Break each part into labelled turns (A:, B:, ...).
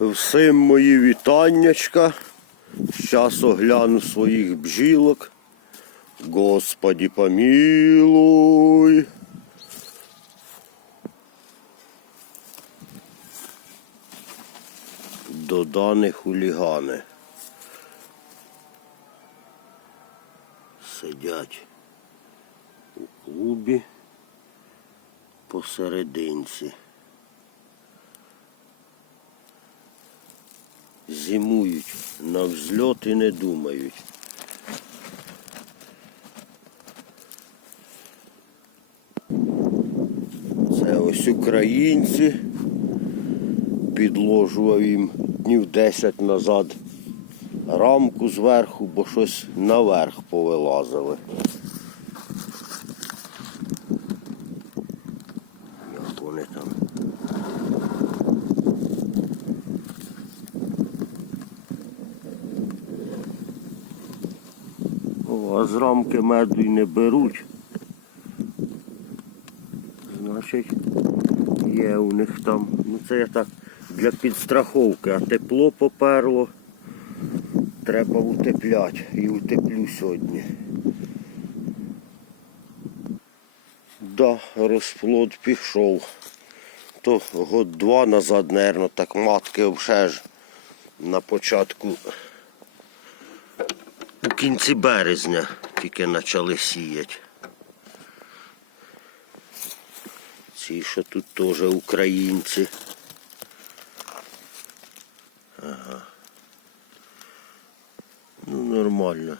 A: Всім мої вітаннячка. Щас огляну своїх бджілок. Господі помилуй. Додани хулігани. Сидять у клубі посерединці. Зимують на взльот і не думають. Це ось українці. Підложував їм днів 10 назад рамку зверху, бо щось наверх повилазили. Як вони там. О, а з рамки меду й не беруть. Значить, є у них там. Ну це я так для підстраховки, а тепло поперло. Треба утепляти і утеплю сьогодні. Да, розплод пішов. То год два назад, мабуть, так матки вже на початку у кінці березня тільки почали сіяти. Ці, що тут теж українці. Ага. Ну нормально.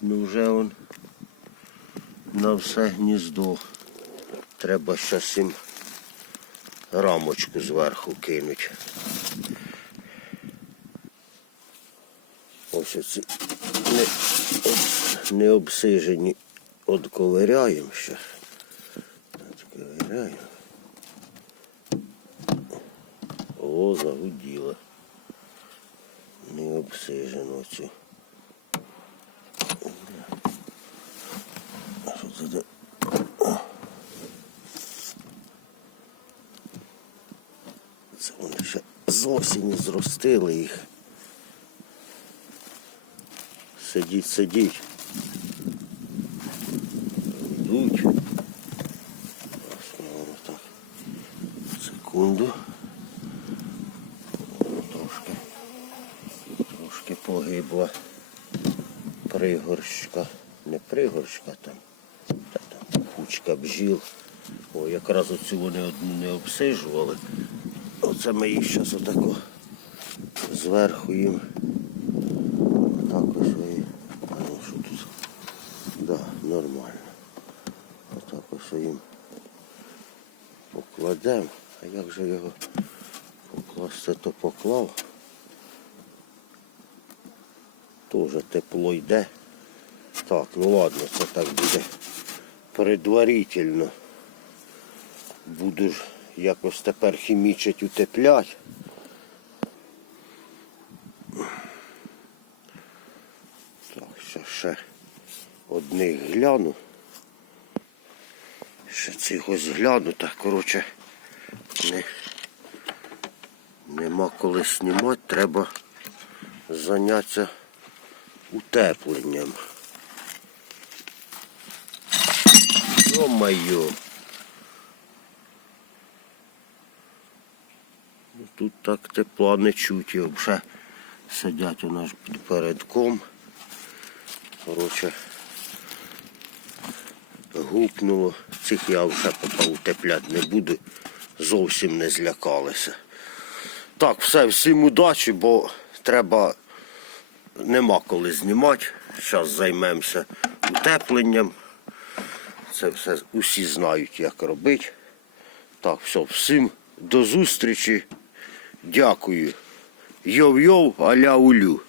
A: Ну вже он на все гніздо. Треба щас їм рамочку зверху кинуть. Ось оці не, об- не обсижені одковиряємо ще. Одковиряємо. О, загуділо. Не обсижено цю. Що це за- Це вони ще з осені зростили їх. Сидіть, сидіть. Йдуть. Так. Секунду. Трошки. Трошки погибла пригорщика. Не пригорщика там. Та там кучка бджіл. О, якраз оцю вони одну не обсижували. Оце ми їх зараз отако зверху їм. Отак ось і. А ну що тут? Да, нормально. Ось їм покладемо. А як же його покласти, то поклав. Тоже тепло йде. Так, ну ладно, це так буде предварительно. Буду ж якось тепер хімічить утеплять. Так, ще, ще одних гляну. Ще цих ось так, коротше, не, нема коли знімати, треба зайнятися утепленням. Йо-майо. Ну, Тут так тепла не чуть, і вже сидять у нас під передком. Коротше, гукнуло. Цих я вже поки утепляти не буду, зовсім не злякалися. Так, все, всім удачі, бо треба нема коли знімати. Зараз займемося утепленням. Це все усі знають, як робити. Так, все, всім до зустрічі. Дякую. Йов-йов, аля улю.